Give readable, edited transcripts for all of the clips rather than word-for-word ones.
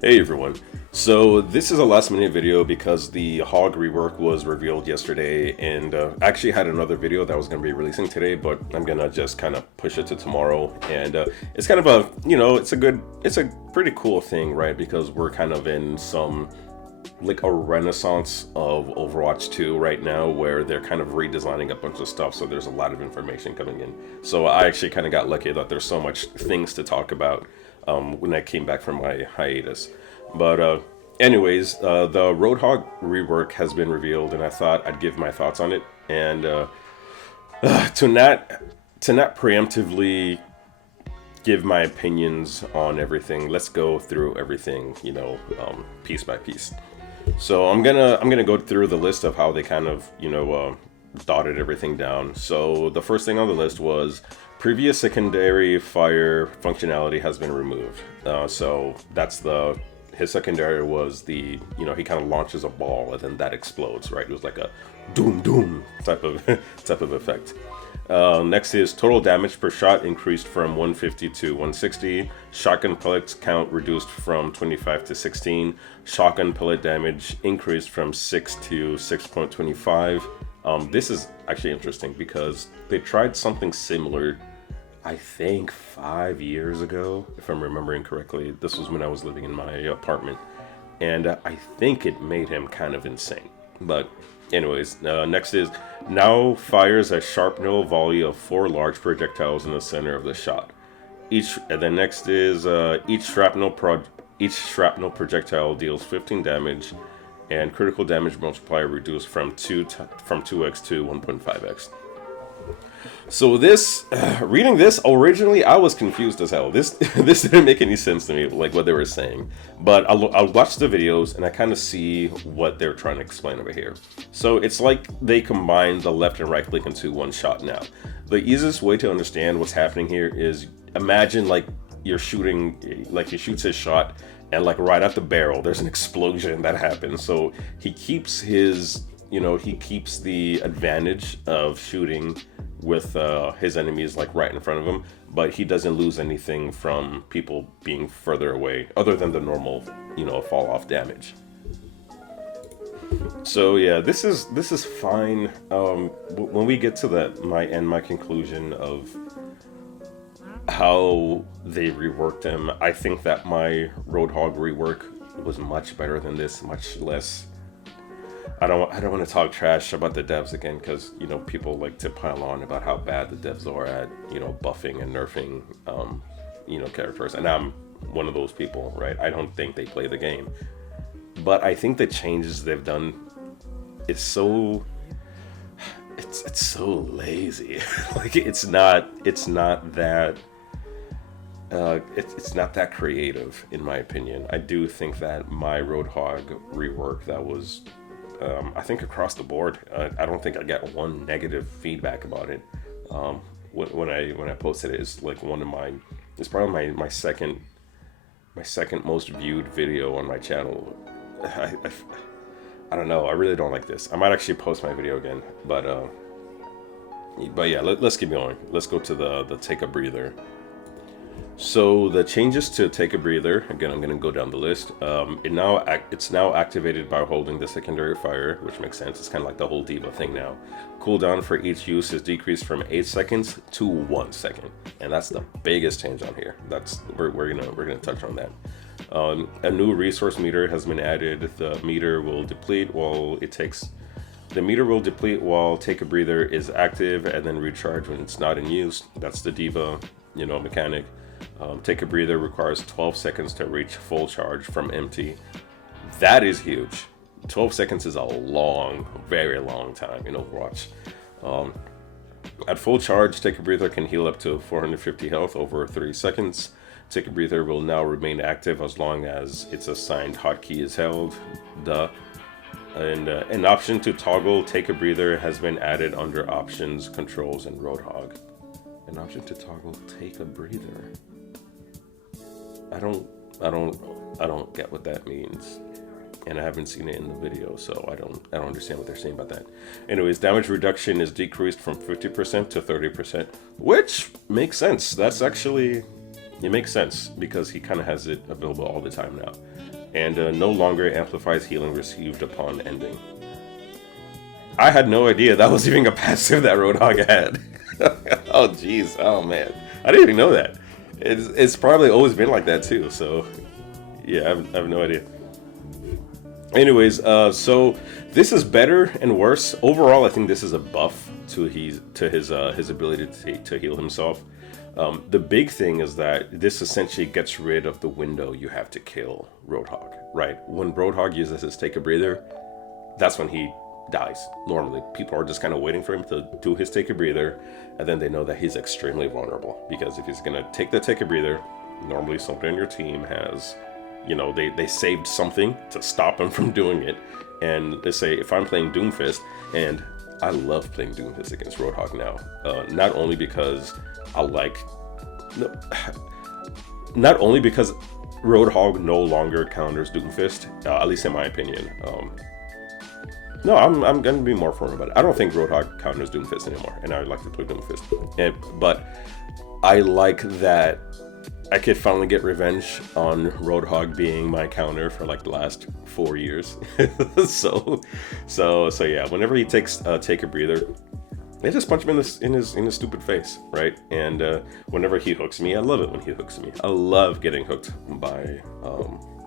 Hey everyone. So this is a last minute video because the Hog rework was revealed yesterday, and I actually had another video that was going to be releasing today, but I'm going to just kind of push it to tomorrow. And it's kind of a, it's a pretty cool thing, right? Because we're kind of in some like a renaissance of Overwatch 2 right now, where they're kind of redesigning a bunch of stuff, so there's a lot of information coming in. So I actually kind of got lucky that there's so much things to talk about when I came back from my hiatus. But anyways, the Roadhog rework has been revealed, and I thought I'd give my thoughts on it. And to not preemptively give my opinions on everything, let's go through everything, piece by piece. So I'm gonna go through the list of how they kind of dotted everything down. So the first thing on the list was previous secondary fire functionality has been removed. So that's his secondary was the he kind of launches a ball and then that explodes, right? It was like a doom doom type of type of effect. Next is total damage per shot increased from 150 to 160. Shotgun pellets count reduced from 25 to 16. Shotgun pellet damage increased from 6 to 6.25. This is actually interesting because they tried something similar, I think 5 years ago, if I'm remembering correctly. This was when I was living in my apartment, and I think it made him kind of insane. But anyways, next is now fires a shrapnel volley of 4 large projectiles in the center of the shot. And then next is each shrapnel projectile deals 15 damage, and critical damage multiplier reduced from 2x to 1.5x. So this, reading this originally, I was confused as hell. This this didn't make any sense to me, like what they were saying. But I'll watch the videos and I kind of see what they're trying to explain over here. So it's like they combine the left and right click into one shot now. The easiest way to understand what's happening here is imagine like you're shooting, like he shoots his shot, and like right at the barrel, there's an explosion that happens. So he keeps he keeps the advantage of shooting with his enemies like right in front of him, but he doesn't lose anything from people being further away other than the normal fall off damage. So yeah, this is fine. When we get to my conclusion of how they reworked them, I think that my Roadhog rework was much better than this, much less. I don't want to talk trash about the devs again, because people like to pile on about how bad the devs are at buffing and nerfing characters, and I'm one of those people, right? I don't think they play the game, but I think the changes they've done is so it's so lazy. Like it's not that it's not that creative, in my opinion. I do think that my Roadhog rework, that was I think across the board, I don't think I got one negative feedback about it. When I posted it, it's like it's probably my second most viewed video on my channel. I don't know. I really don't like this. I might actually post my video again, but yeah, let's keep going. Let's go to the take a breather. So the changes to take a breather, again, I'm going to go down the list. It's now activated by holding the secondary fire, which makes sense. It's kind of like the whole diva thing now. Cooldown for each use is decreased from 8 seconds to 1 second, and that's the biggest change on here. We're gonna touch on that. A new resource meter has been added. The meter will deplete while take a breather is active, and then recharge when it's not in use. That's the diva mechanic. Take a breather requires 12 seconds to reach full charge from empty. That is huge. 12 seconds is a very long time in Overwatch. At full charge, take a breather can heal up to 450 health over 3 seconds. Take a breather will now remain active as long as its assigned hotkey is held. And an option to toggle take a breather has been added under options, controls, and Roadhog. An option to toggle take a breather. I don't get what that means, and I haven't seen it in the video, so I don't understand what they're saying about that. Anyways, damage reduction is decreased from 50% to 30%, which makes sense. It makes sense because he kind of has it available all the time now. and no longer amplifies healing received upon ending. I had no idea that was even a passive that Roadhog had. Oh jeez, oh man, I didn't even know that. It's probably always been like that too. So yeah, I have no idea. Anyways, so this is better and worse. Overall, I think this is a buff to his ability to heal himself. The big thing is that this essentially gets rid of the window you have to kill Roadhog, right? When Roadhog uses his take a breather, that's when he dies. Normally, people are just kind of waiting for him to do his take a breather, and then they know that he's extremely vulnerable. Because if he's gonna take the take a breather, normally somebody on your team has, you know, they saved something to stop him from doing it. And they say, if I'm playing Doomfist, and I love playing Doomfist against Roadhog now, not only because I like, not only because Roadhog no longer counters Doomfist, at least in my opinion. No, I'm gonna be more firm about it. I don't think Roadhog counters Doomfist anymore, and I like to play Doomfist. But I like that I could finally get revenge on Roadhog being my counter for like the last 4 years. so yeah. Whenever he takes take a breather, I just punch him in his stupid face, right? And whenever he hooks me, I love it when he hooks me. I love getting hooked by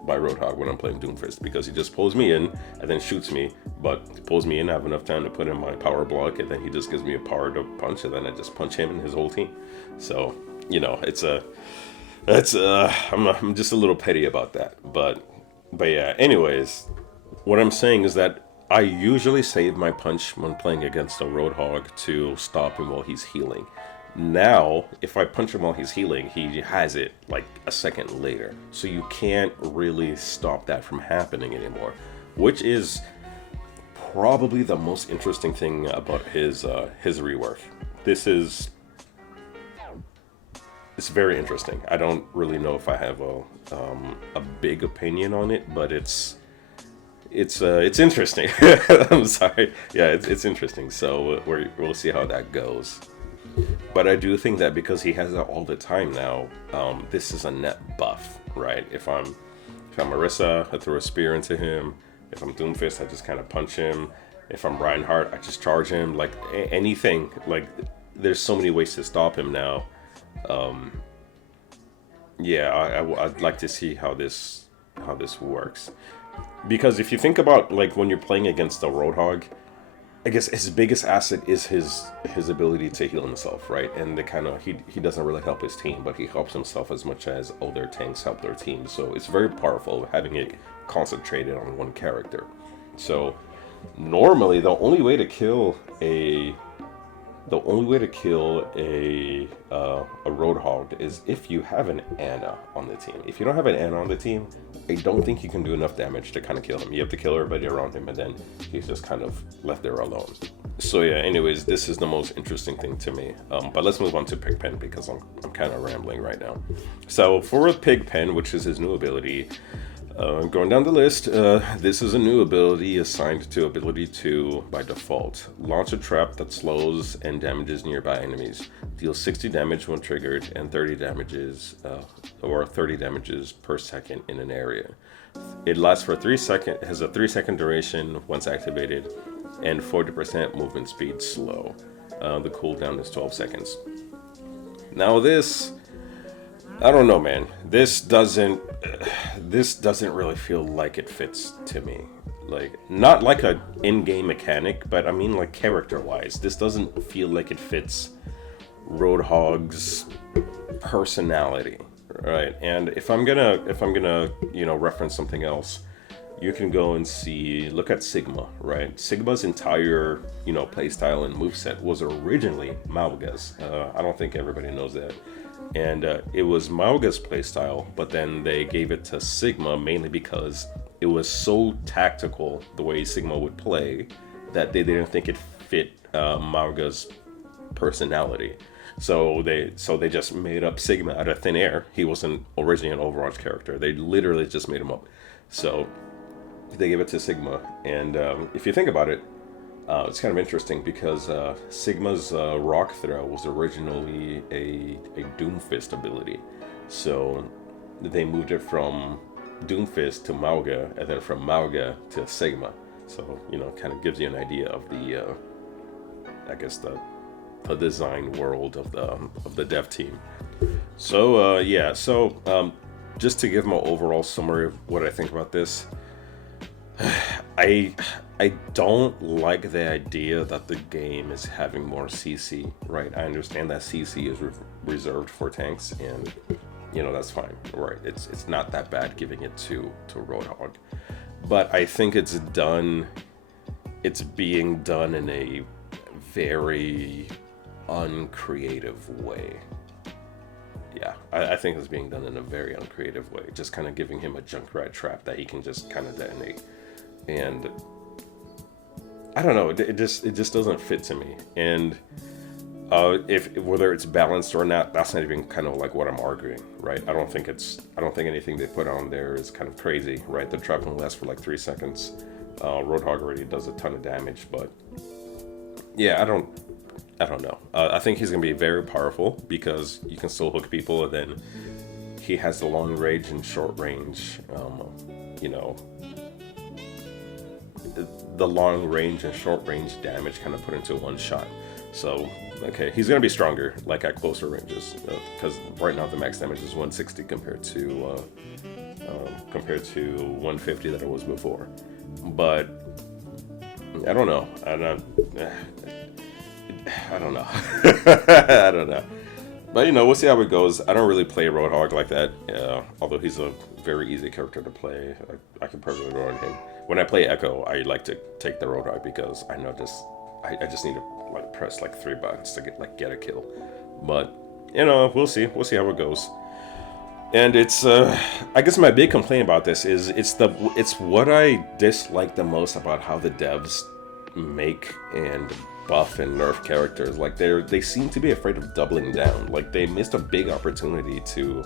Roadhog when I'm playing Doomfist, because he just pulls me in and then shoots me. But he pulls me in, I have enough time to put in my power block, and then he just gives me a power to punch, and then I just punch him and his whole team. So you know, I'm just a little petty about that. But yeah. Anyways, what I'm saying is that I usually save my punch when playing against a Roadhog to stop him while he's healing. Now, if I punch him while he's healing, he has it like a second later. So you can't really stop that from happening anymore, which is probably the most interesting thing about his rework. It's very interesting. I don't really know if I have a big opinion on it, but it's interesting. I'm sorry. Yeah, it's interesting. So we'll see how that goes. But I do think that because he has it all the time now, this is a net buff, right? If I'm Marissa, I throw a spear into him. If I'm Doomfist, I just kind of punch him. If I'm Reinhardt, I just charge him. Like anything. Like there's so many ways to stop him now. Yeah, I'd like to see how this works. Because if you think about like when you're playing against a Roadhog, I guess his biggest asset is his ability to heal himself, right? And the kind of he doesn't really help his team, but he helps himself as much as all their tanks help their team. So it's very powerful having it concentrated on one character. So normally the only way to kill a Roadhog is if you have an Ana on the team. If you don't have an Ana on the team, I don't think you can do enough damage to kind of kill him. You have to kill everybody around him, and then he's just kind of left there alone. So yeah, anyways, this is the most interesting thing to me. But let's move on to Pigpen, because I'm kind of rambling right now. So for Pigpen, which is his new ability, going down the list, this is a new ability assigned to ability 2 by default. Launch a trap that slows and damages nearby enemies. Deals 60 damage when triggered and 30 damages per second in an area. It lasts for 3 seconds, has a 3-second duration once activated, and 40% movement speed slow. The cooldown is 12 seconds. Now this, I don't know, man. This doesn't really feel like it fits to me. Like, not like a in-game mechanic, but I mean like character-wise. This doesn't feel like it fits Roadhog's personality, right? And if I'm gonna, you know, reference something else, you can go and look at Sigma, right? Sigma's entire, you know, playstyle and moveset was originally Mauga's. I don't think everybody knows that. And it was Mauga's playstyle, but then they gave it to Sigma mainly because it was so tactical the way Sigma would play that they didn't think it fit Mauga's personality. So they just made up Sigma out of thin air. He wasn't originally an Overwatch character. They literally just made him up. So they gave it to Sigma. And if you think about it, it's kind of interesting because Sigma's Rock Throw was originally a Doomfist ability. So they moved it from Doomfist to Mauga, and then from Mauga to Sigma. So, you know, kind of gives you an idea of the, I guess the design world of the dev team. So yeah, so just to give my overall summary of what I think about this, I don't like the idea that the game is having more CC, right? I understand that CC is reserved for tanks, and you know, that's fine, right? It's not that bad giving it to Roadhog, but I think it's being done in a very uncreative way. Yeah, I think it's being done in a very uncreative way, just kind of giving him a Junkrat trap that he can just kind of detonate, and I don't know, it just doesn't fit to me. And if whether it's balanced or not, that's not even kind of like what I'm arguing, right? I don't think anything they put on there is kind of crazy, right? The trap can last for like 3 seconds. Roadhog already does a ton of damage, but yeah, I don't know. I think he's gonna be very powerful because you can still hook people, and then he has the long range and short range. You know, the long range and short range damage kind of put into one shot. So okay, he's gonna be stronger like at closer ranges, because right now the max damage is 160 compared to 150 that it was before. But I don't know. I don't know. I don't know. But you know, we'll see how it goes. I don't really play Roadhog like that, although he's a very easy character to play. I can perfectly run him. When I play Echo, I like to take the Roadhog because I know I just need to like press like 3 buttons to get a kill. But you know, we'll see how it goes. And it's I guess my big complaint about this is it's what I dislike the most about how the devs make and buff and nerf characters. Like they seem to be afraid of doubling down. Like they missed a big opportunity to,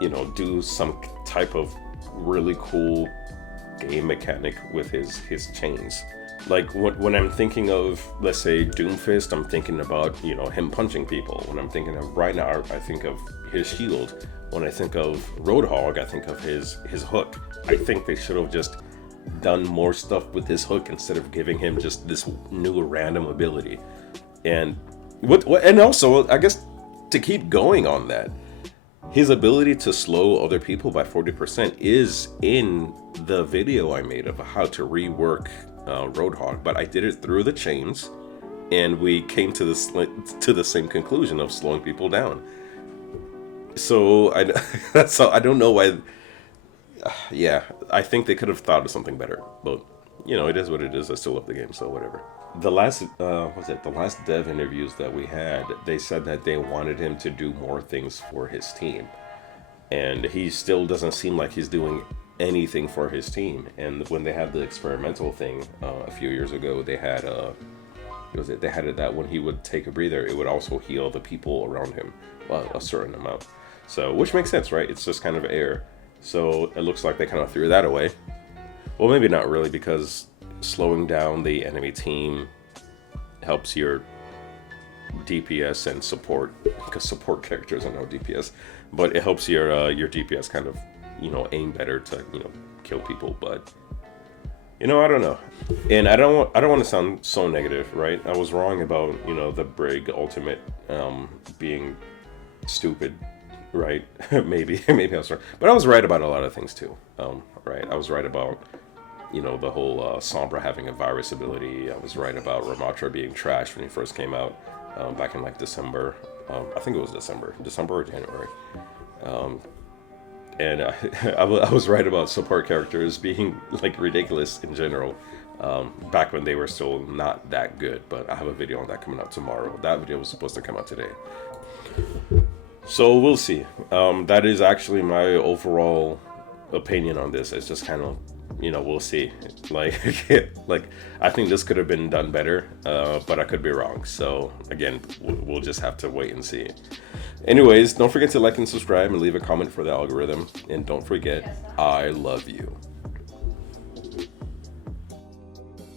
you know, do some type of really cool game mechanic with his chains. Like when I'm thinking of, let's say, Doomfist, I'm thinking about, you know, him punching people. When I'm thinking of right now, I think of his shield. When I think of Roadhog, I think of his hook. I think they should have just done more stuff with his hook instead of giving him just this new random ability. And and also, I guess to keep going on that, his ability to slow other people by 40% is in the video I made of how to rework Roadhog, but I did it through the chains, and we came to the same conclusion of slowing people down. So I don't know why. Yeah, I think they could have thought of something better, but you know, it is what it is. I still love the game, so whatever. The last the last dev interviews that we had, they said that they wanted him to do more things for his team, and he still doesn't seem like he's doing anything for his team. And when they had the experimental thing a few years ago, they had they had it that when he would take a breather, it would also heal the people around him a certain amount. So, which makes sense, right? It's just kind of air. So it looks like they kind of threw that away. Well, maybe not really, because slowing down the enemy team helps your DPS and support, because support characters are no DPS, but it helps your DPS kind of, you know, aim better to, you know, kill people. But you know, I don't know, and I don't want to sound so negative, right? I was wrong about, you know, the Brig ultimate being stupid, right? maybe I was wrong, but I was right about a lot of things too. Right, I was right about, you know, the whole Sombra having a virus ability. I was right about Ramatra being trash when he first came out back in like December. I think it was December or January. And I was right about support characters being like ridiculous in general back when they were still not that good. But I have a video on that coming out tomorrow. That video was supposed to come out today. So we'll see. That is actually my overall opinion on this. It's just kind of, you know, we'll see. Like I think this could have been done better, but I could be wrong. So again, we'll just have to wait and see. Anyways, don't forget to like and subscribe and leave a comment for the algorithm. And don't forget, I love you.